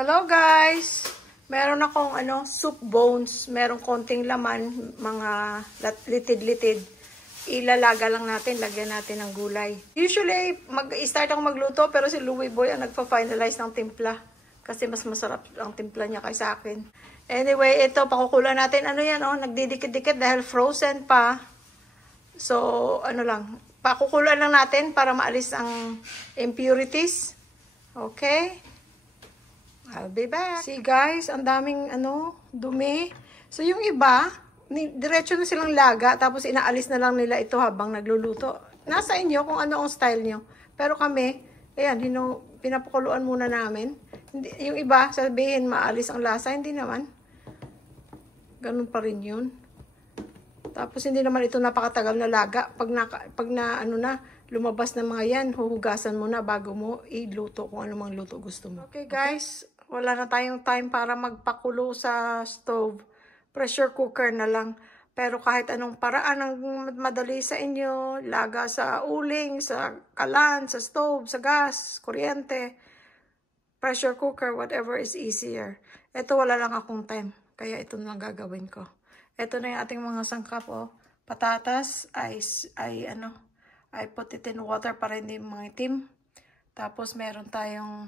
Hello guys! Meron akong soup bones. Merong konting laman, mga litid-litid. Ilalaga lang natin, lagyan natin ng gulay. Usually, mag-start akong magluto, pero si Louie Boy ang nagpa-finalize ng timpla. Kasi mas masarap ang timpla niya kaysa akin. Anyway, ito, pakukulan natin. Ano yan, nagdidikit-dikit dahil frozen pa. So, pakukulan lang natin para maalis ang impurities. Okay? I'll be back. See guys, ang daming dumi. So yung iba, diretso na silang laga, tapos inaalis na lang nila ito habang nagluluto. Nasa inyo kung ano ang style nyo. Pero kami, ayan, pinapakuluan muna namin. Yung iba, sabihin maalis ang lasa, hindi naman. Ganun pa rin yun. Tapos hindi naman ito napakatagal na laga. Pag lumabas na mga yan, huhugasan mo na bago mo iluto kung ano mang luto gusto mo. Okay guys, wala na tayong time para magpakulo sa stove. Pressure cooker na lang. Pero kahit anong paraan ang madali sa inyo, laga sa uling, sa kalan, sa stove, sa gas, kuryente, pressure cooker, whatever is easier. Ito wala lang akong time, kaya ito na lang gagawin ko. Ito na yung ating mga sangkap, Patatas, I put it in water para hindi mangitim. Tapos meron tayong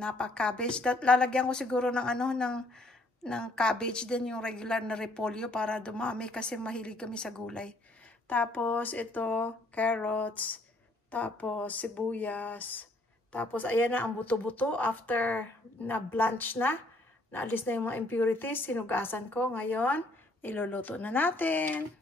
napa cabbage. Lalagyan ko siguro ng cabbage din, yung regular na repolyo para dumami kasi mahilig kami sa gulay. Tapos ito, carrots, tapos sibuyas. Tapos ayan na ang buto-buto after na blanch na. Naalis na yung mga impurities, sinugasan ko. Ngayon, iluluto na natin.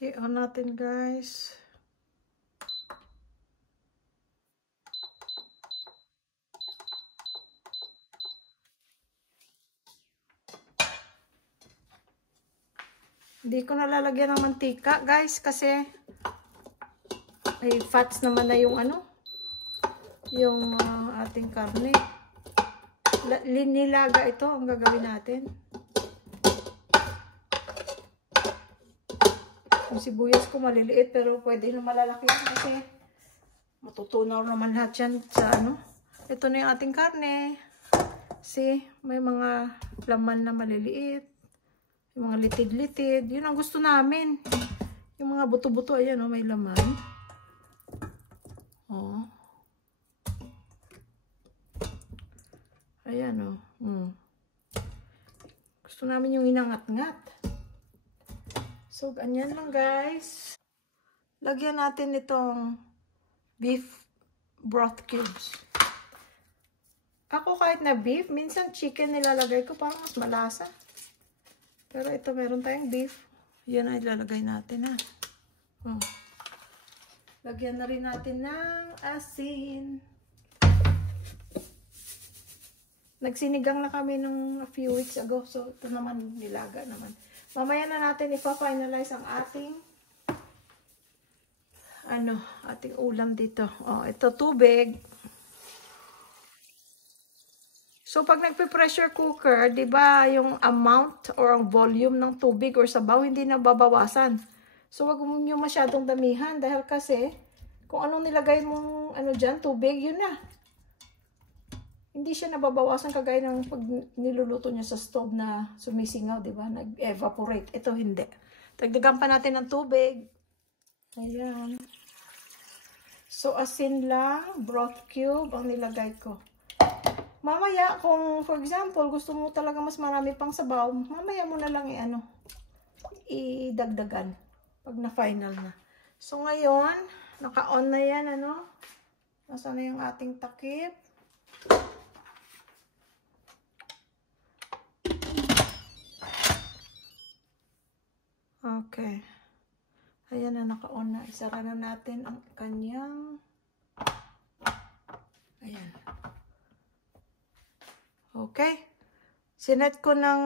I-on natin guys. Hindi ko nalalagyan ng mantika guys kasi may fats naman na yung ating karne. Nilaga ito ang gagawin natin. Yung sibuyas ko maliliit pero pwede na malalaki kasi matutunaw naman lahat yan sa Ito na yung ating karne. See, may mga laman na maliliit. Yung mga litid-litid. Yun ang gusto namin. Yung mga buto-buto, ayan may laman. Ayan Gusto namin yung inangat-ngat. So, ganyan lang guys. Lagyan natin itong beef broth cubes. Ako kahit na beef, minsan chicken nilalagay ko para mas malasa. Pero ito meron tayong beef. Yan ay ilalagay natin Lagyan na rin natin ng asin. Nagsinigang na kami nung a few weeks ago. So, ito naman nilaga naman. Mamaya na natin ipa-finalize ang ating ating ulam dito. Ito tubig. So pag nagpe-pressure cooker, 'di ba, yung amount or ang volume ng tubig or sabaw hindi na babawasan. So wag niyo masyadong damihan dahil kasi kung anong nilagay mong diyan, tubig, yun na. Hindi siya nababawasan kagaya ng pag niluluto niya sa stove na sumisingaw, di ba? Nag-evaporate. Ito hindi. Dagdagan pa natin ng tubig. Ayan. So, asin lang, broth cube ang nilagay ko. Mamaya, kung for example, gusto mo talaga mas marami pang sabaw, mamaya mo na lang idagdagan pag na-final na. So, ngayon, naka-on na yan, Nasaan na yung ating takip? Okay. Ayan na, naka-on na. Isara na natin ang kanyang... Ayan. Okay. Sinet ko ng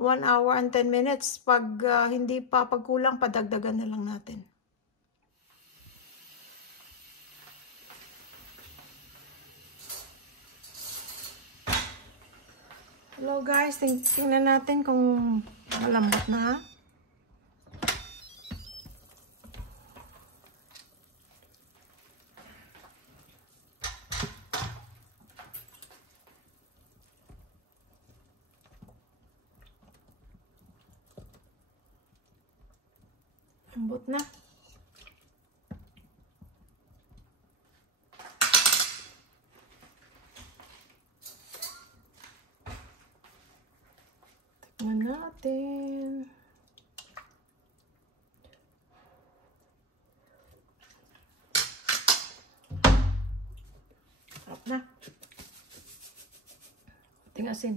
1 hour and 10 minutes. Pag hindi pa, pagkulang, padagdagan na lang natin. Hello guys, tingnan natin kung malambot na. Lambot na. Tignan natin. Sarap na. Ating asin.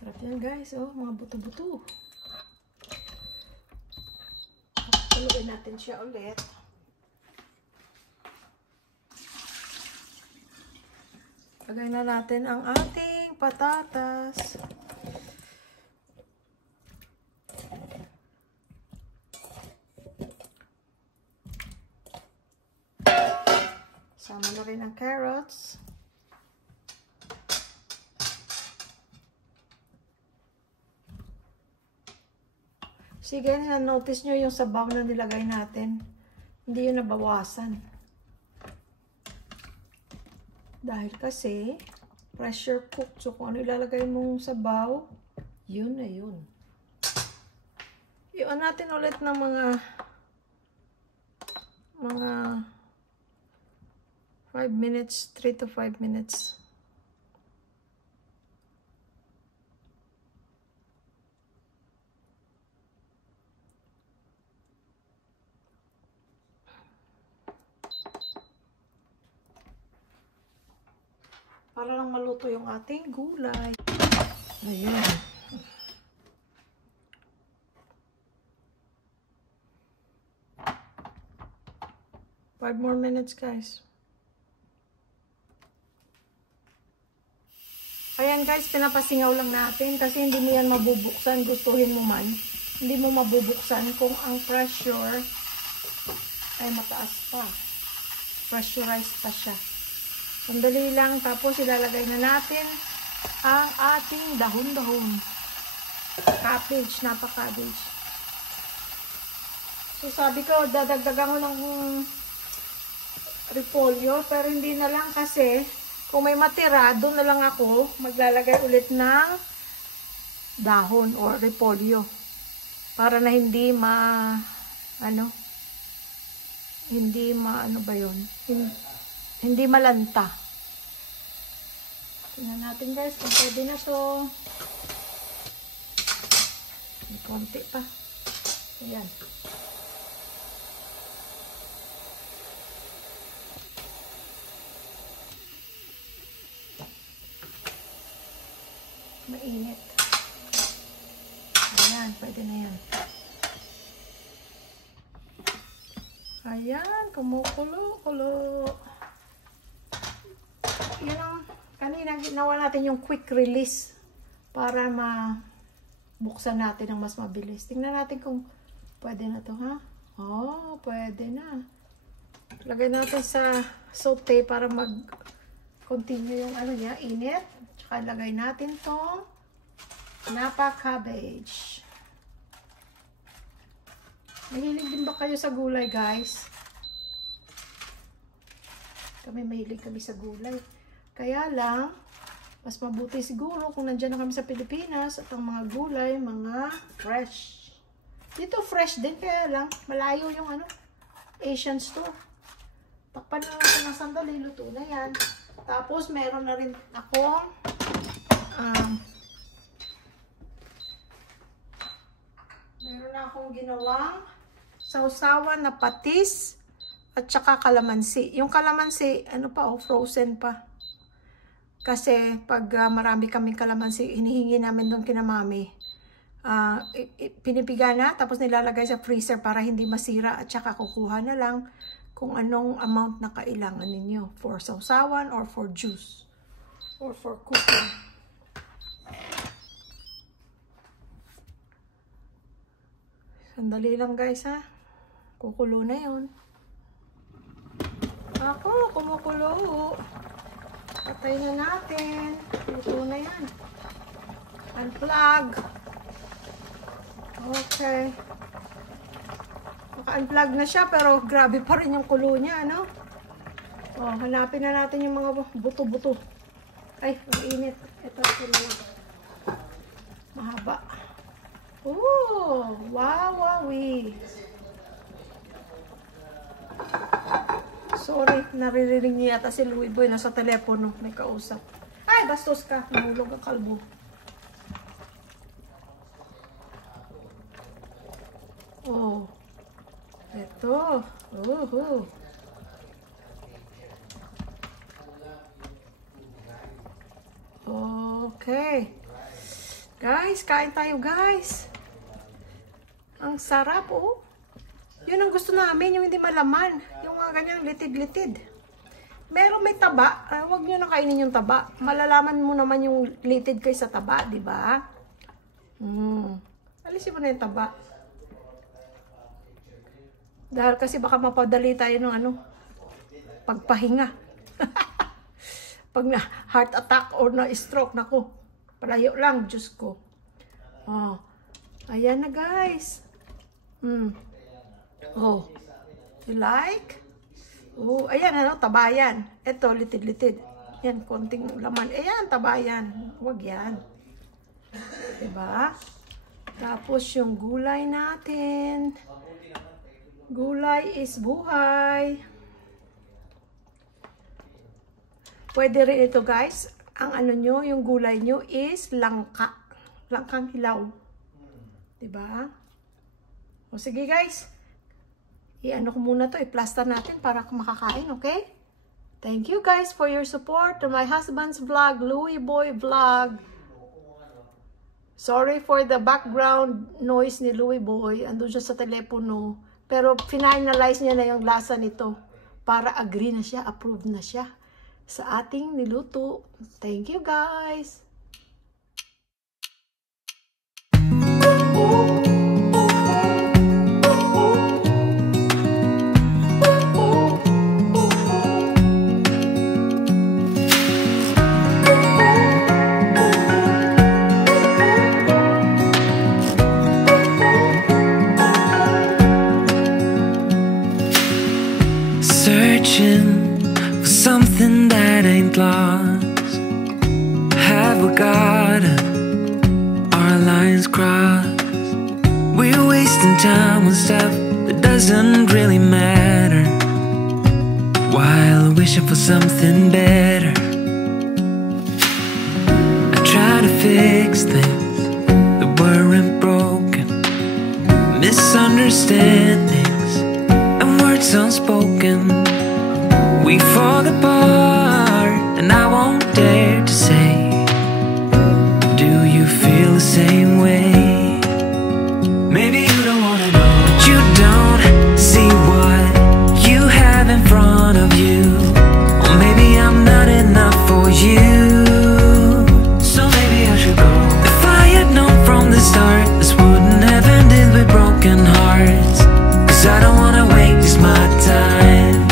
Sarap yan guys, oh, mga buto-buto. Haluin natin siya ulit. Lagay na natin ang ating patatas. Sama na rin ang carrots. Sige, na-notice nyo yung sabaw na nilagay natin. Hindi yun nabawasan. Dahil kasi, pressure cook. So, kung ano ilalagay mong sabaw, yun na yun. Iwan natin ulit ng mga 5 minutes, 3 to 5 minutes. Para lang maluto yung ating gulay. Ayan. Five more minutes, guys. Ayan, guys. Pinapasingaw lang natin kasi hindi mo yan mabubuksan. Gustuhin mo man. Hindi mo mabubuksan kung ang pressure ay mataas pa. Pressurized pa siya. Sandali lang, tapos ilalagay na natin ang ating dahon-dahon. Cabbage, napa-cabbage. So sabi ko, dadagdagan ko ng repolyo, pero hindi na lang kasi kung may matira, doon na lang ako maglalagay ulit ng dahon or repolyo. Para na hindi hindi malanta. Tingnan natin guys kung pwede na to. May konti pa. Ayan. Mainit. Ayan, pwede na yan. Ayan, kumukulo-kulo. Yan ang kanina ginawa natin yung quick release para mabuksan natin ng mas mabilis. Tingnan natin kung pwede na to, ha? Oh, pwede na. Lagay natin sa saute para mag-continue yung ano niya, init. Tsaka lagay natin tong napa cabbage. Mahilig din ba kayo sa gulay, guys? Mahilig kami sa gulay. Kaya lang, mas mabuti siguro kung nandyan na kami sa Pilipinas at ang mga gulay, mga fresh. Dito fresh din, kaya lang, malayo yung Asian store. Takpan na natin ng sandali, luto na yan. Tapos, meron na rin ako, meron na akong ginawang sausawan na patis at saka kalamansi. Yung kalamansi, frozen pa. Kasi pag marami kaming kalamansi, hinihingi namin doon kina mami. Pinipiga na, tapos nilalagay sa freezer para hindi masira at saka kukuha na lang kung anong amount na kailangan ninyo for sausawan or for juice or for cooking. Sandali lang guys ha. Kukulo na yun. Ako, kumukulo. Patay na natin. Luto na yan. Unplug. Okay. Naka-unplug na siya pero grabe pa rin yung kulo niya, ano? Oh, hanapin na natin yung mga buto-buto. Ay, ang init. Ito sila lang. Mahaba. Oh, wow, wowie. Sorry, naririnig niya yata si Louie Boy. Nasa telepono, may kausap. Ay, bastos ka. Nahulog ang kalbo. Oh. Ito. Okay. Guys, kain tayo guys. Ang sarap oh. Yun ang gusto namin, yung hindi malaman. Yung mga ganyan, litid-litid. Meron may taba. Huwag nyo na kainin yung taba. Malalaman mo naman yung litid kaysa taba, di ba? Alisin mo na yung taba. Dahil kasi baka mapadali tayo ng ano, pagpahinga. Pag na heart attack or na stroke, naku, palayo lang, Diyos ko. Oh, ayan na guys. Oh, you like? Oh, ayan ano, tabayan. Ito, litid-litid. Yan, konting laman. Ayan, tabayan. Huwag yan. Diba? Tapos yung gulay natin. Gulay is buhay. Pwede rin ito guys. Ang ano nyo, yung gulay nyo is langka. Langkang hilaw. Diba? O sige guys. I-ano ko muna to. I-plaster natin para makakain. Okay? Thank you guys for your support to my husband's vlog. Louie Boy Vlog. Sorry for the background noise ni Louie Boy. Andun siya sa telepono. Pero finalize niya na yung lasa nito. Para agree na siya. Approved na siya. Sa ating niluto. Thank you guys. Searching for something that ain't lost. Have we got our lines crossed? We're wasting time on stuff that doesn't really matter, while wishing for something better. I try to fix things that weren't broken, misunderstandings and words unspoken. We fall apart, and I won't dare to say, do you feel the same way? Maybe you don't wanna know, but you don't see what you have in front of you. Or maybe I'm not enough for you, so maybe I should go. If I had known from the start, this wouldn't have ended with broken hearts. Cause I don't wanna waste my time.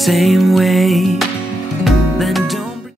Same way, then don't